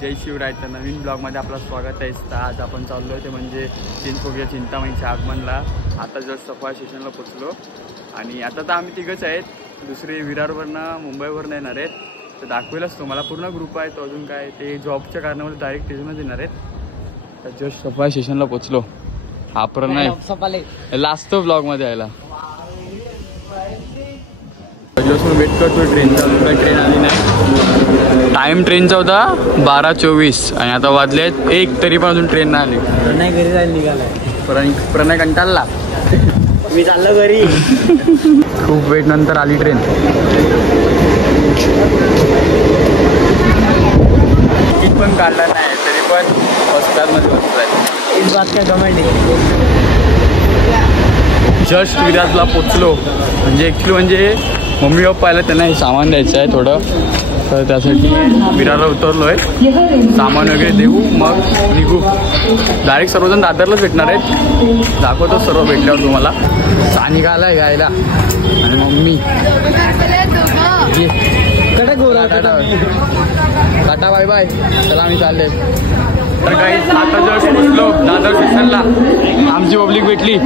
जय शिवराय. तर नवीन ब्लॉगमध्ये आपलं स्वागत आहे. तर आज आपण चाललो आहे ते म्हणजे चिंचपोकळी चिंतामणीच्या आगमनला. आता जस्ट सफाळ स्टेशनला पोचलो आणि आता तर आम्ही तिघंच आहेत. दुसरे विरारवरनं मुंबईवरनं येणार आहेत. तर दाखवेलच तुम्हाला पूर्ण ग्रुप आहे. तो अजून काय ते जॉबच्या कारणामुळे डायरेक्ट तिथूनच येणार आहेत. तर जस्ट सफाळ स्टेशनला पोचलो. आपण नाही लास्ट ब्लॉगमध्ये यायला वेट करतो. ट्रेनचा अजून काही ट्रेन आली नाही. टाइम ट्रेनचा होता 12:24 आणि आता वाजलेत 1 तरी पण अजून ट्रेन नाही आली. प्रणय घरी जायला निघालाय. प्रणय कंटाळला. मी चाललो घरी. खूप वेट नंतर आली ट्रेन. तिकीट पण काढला नाही तरी पण फर्स्ट क्लासमध्ये बसलाय. इस बात का गमंड. जस्ट विरारला पोचलो. म्हणजे ॲक्च्युली म्हणजे मम्मी पप्पाला त्यांना हे सामान द्यायचं आहे थोडं. तर त्यासाठी विरारला उतरलो आहे. सामान वगैरे देऊ मग निघू. डायरेक्ट सर्वजण दादरलाच भेटणार आहेत. दाखवतो सर्व भेटल्यावर तुम्हाला. सानिका आलाय गायला आणि मम्मी. Tata bye bye. चला आम्ही चालले. तर काही आता जस्ट पोचलो दादर स्टेशनला. आमची पब्लिक भेटली.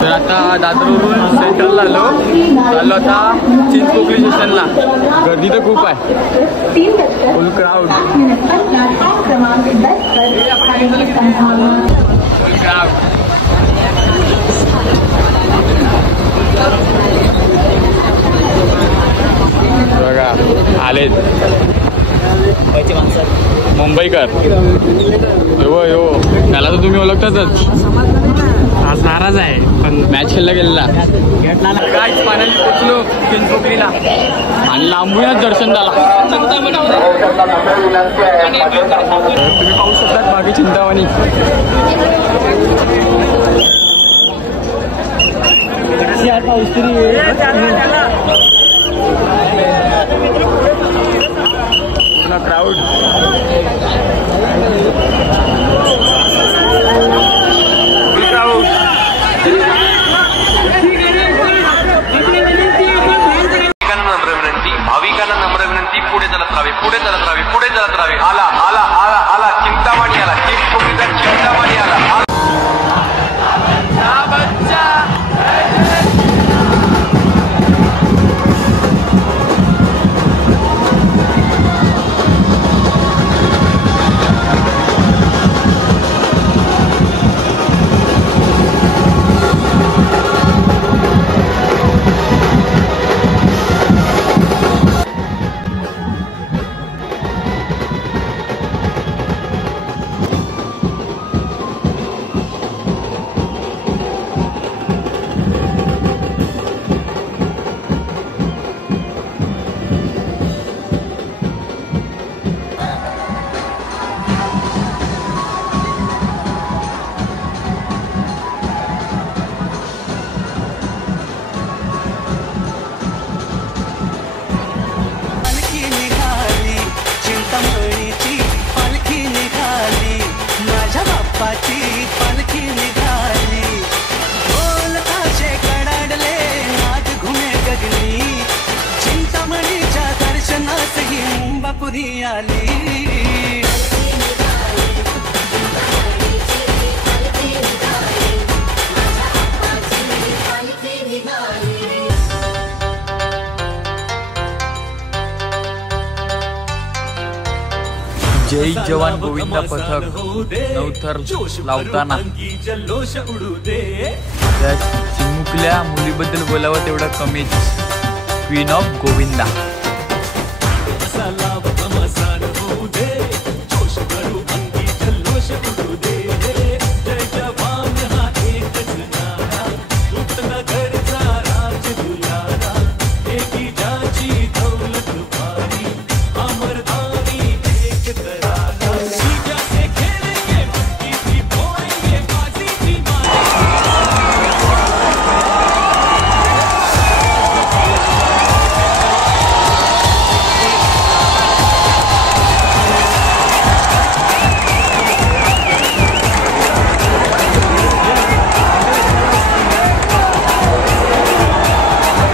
तर आता दादरवरून सेंट्रलला चाललो आता चिंचपोकळी स्टेशनला. गर्दी तर खूप आहे. फुल क्राऊड. फुल क्राऊड. बघा आलेत मुंबईकर. हो हो त्याला तर तुम्ही ओळखतातच. आज नाराज आहे पण मॅच खेळला गेलेला. पाण्याने पोचलो चिंचपोकळीला आणि लांबूनच दर्शन झाला. तुम्ही पाहू शकता मागे चिंतामणी. क्राऊड. भाविकांना नम्र विनंती. पुढे चालत राहावे. पुढे चालत राहावे. पुढे चालत राहावे. आला आला आला आला चिंतामणी आला. चिंचपोकळीचा चिंतामणी आला. पालखी निघाली. ढोल ताशे कडाडले. नाद घुमे गगनी. चिंतामणीच्या दर्शनास ही मुंबापुरी आली. जय जवान गोविंदा पथक नवथर लावताना त्या चिमुकल्या मुलीबद्दल बोलावं तेवढं कमीच. Queen of Govinda.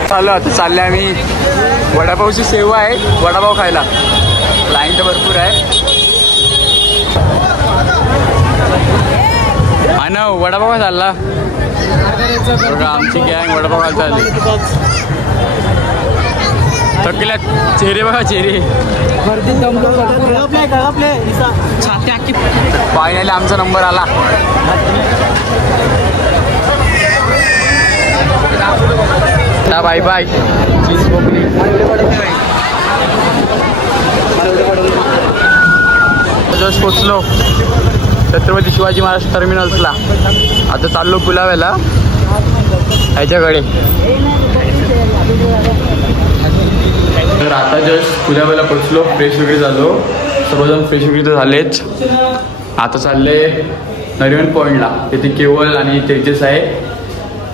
चालू आता चालले आम्ही वडापावची सेवा आहे, वडापाव खायला लाईन तर भरपूर आहे. हा ना, वडापाव काय चालला बघा, आमची गँग वडापाव खायला चालली. थकल्यात चेहरे बघा, चेहरे. फायनली आमचा नंबर आला. Bye bye. जस्ट पोचलो छत्रपती शिवाजी महाराज टर्मिनल्सला. आता चाललो पुलाव्याला ह्याच्याकडे. तर आता जस्ट पुलाव्याला पोचलो, फ्रेश वगैरे झालो, सर्वजण फ्रेश वगैरे तर झालेच. आता चालले नरिमन पॉईंटला. तिथे केवल आणि तेजस आहे,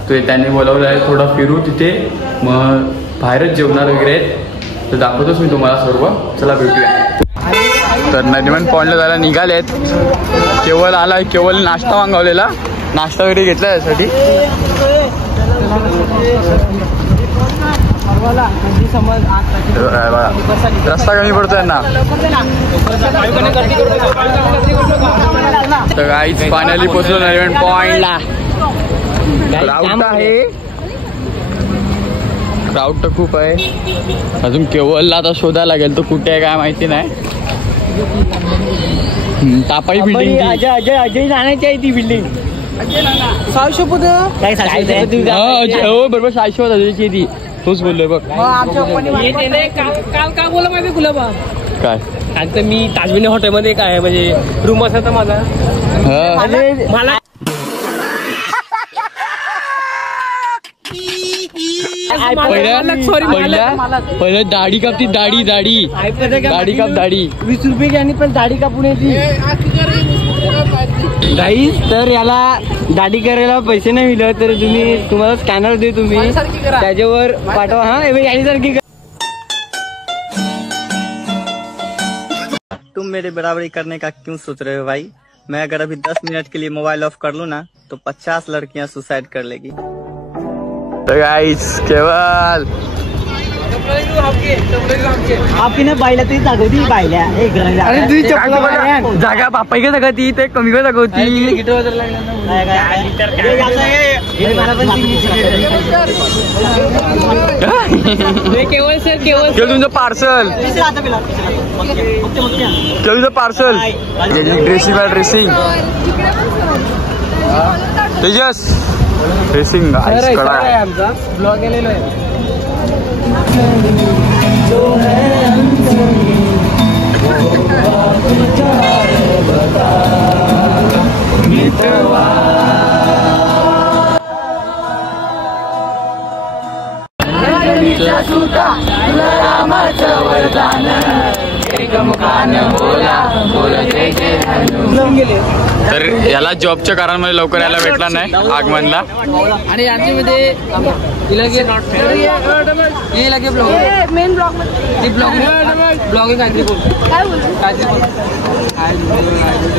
तो त्याने बोलावलं आहे थोडं फिरू तिथे, मग बाहेरच जेवणार वगैरे आहेत, तर दाखवतोच मी तुम्हाला सर्व. चला भेटूया. तर नरिमन पॉईंटला जायला निघालेत. केवल आला, केवल नाश्ता मागवलेला, नाश्ता वगैरे घेतला यासाठी. रस्ता कमी पडतोय ना. तर गाईच फायनली पोहोचलो नरिमन पॉईंटला. क्राऊड आहे, क्राऊड तर खूप आहे. अजून केवलला आता शोधायला लागेल, तो कुठे आहे काय माहिती नाही. तापाई बिल्डिंग, अजय जाण्याची आहे ती बिल्डिंग. हो बरोबर, शाश्वत अजयची ती, तोच बोललोय बघ. काल काय बोला माहिती गुलाबा काय काल तर मी ताजमिनी हॉटेलमध्ये काय म्हणजे रूम असायचा माझा. मला पहिलं दाढी कापती, दाढी काप, दाढी 20 रुपये घ्यानी पण दाढी कापून येते गाईस. तर याला दाढी करायला पैसे नाही मिळत तर तुम्हाला स्कॅनर दे, तुम्ही त्याच्यावर पाठवा. हा यासारखी. तुम मेरे बराबरी करने का क्यों सोच रहे हो भाई? मैं अगर अभी 10 मिनट के लिए मोबाइल ऑफ कर लूँ ना तो 50 लड़कियां सुसाइड कर लेगी. तो गाइस केवल आपली ना बायला तरी दाखवती बायल्या. अरे तुझी जागा बापाई का जागा ती, ते कमी का दाखवती. केवळ सर केवळ तुमचं पार्सल, तुझं पार्सल. ड्रेसिंग आहे, ड्रेसिंग तेजस, ड्रेसिंग कडा आहे आमचा ब्लॉग गेलेला आहे. तर याला जॉबच्या कारणमध्ये लवकर यायला भेटला नाही आगमनला. आणि यांच्यामध्ये मेन ब्लॉगिंग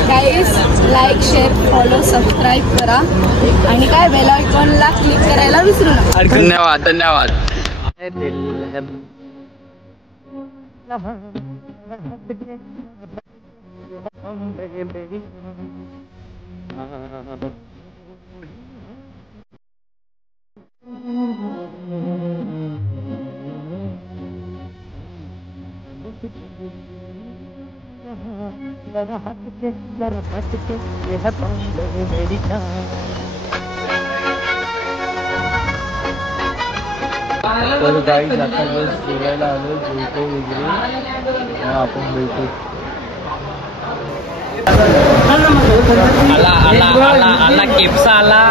गाईस लाईक शेअर फॉलो सबस्क्राईब करा आणि काय बेल आयकॉनला क्लिक करायला विसरू नका. धन्यवाद धन्यवाद. तर गाईस आता बस जेवायला आलो, जेवतो वगैरे, आपण भेटू. आला केपसा आला.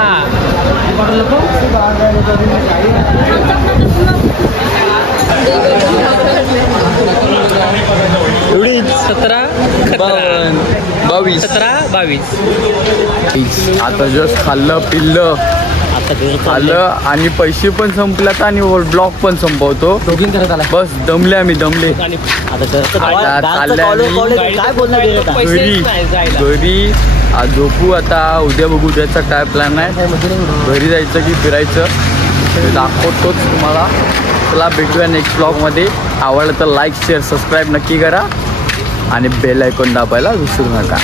एवढी 17-22. आता जस्ट खाल्लं पिल्लं आलं आणि पैसे पण संपल्यात आणि ब्लॉग पण संपवतो. बस दमले आम्ही, दमले. आता घरी झोपू. आता उद्या बघू उद्याचा काय प्लॅन आहे, घरी जायचं की फिरायचं ते दाखवतोच तुम्हाला. चला भेटूया नेक्स्ट ब्लॉगमध्ये. आवडलं तर लाईक शेअर सबस्क्राईब नक्की करा आणि बेल आयकॉन दाबायला विसरू नका.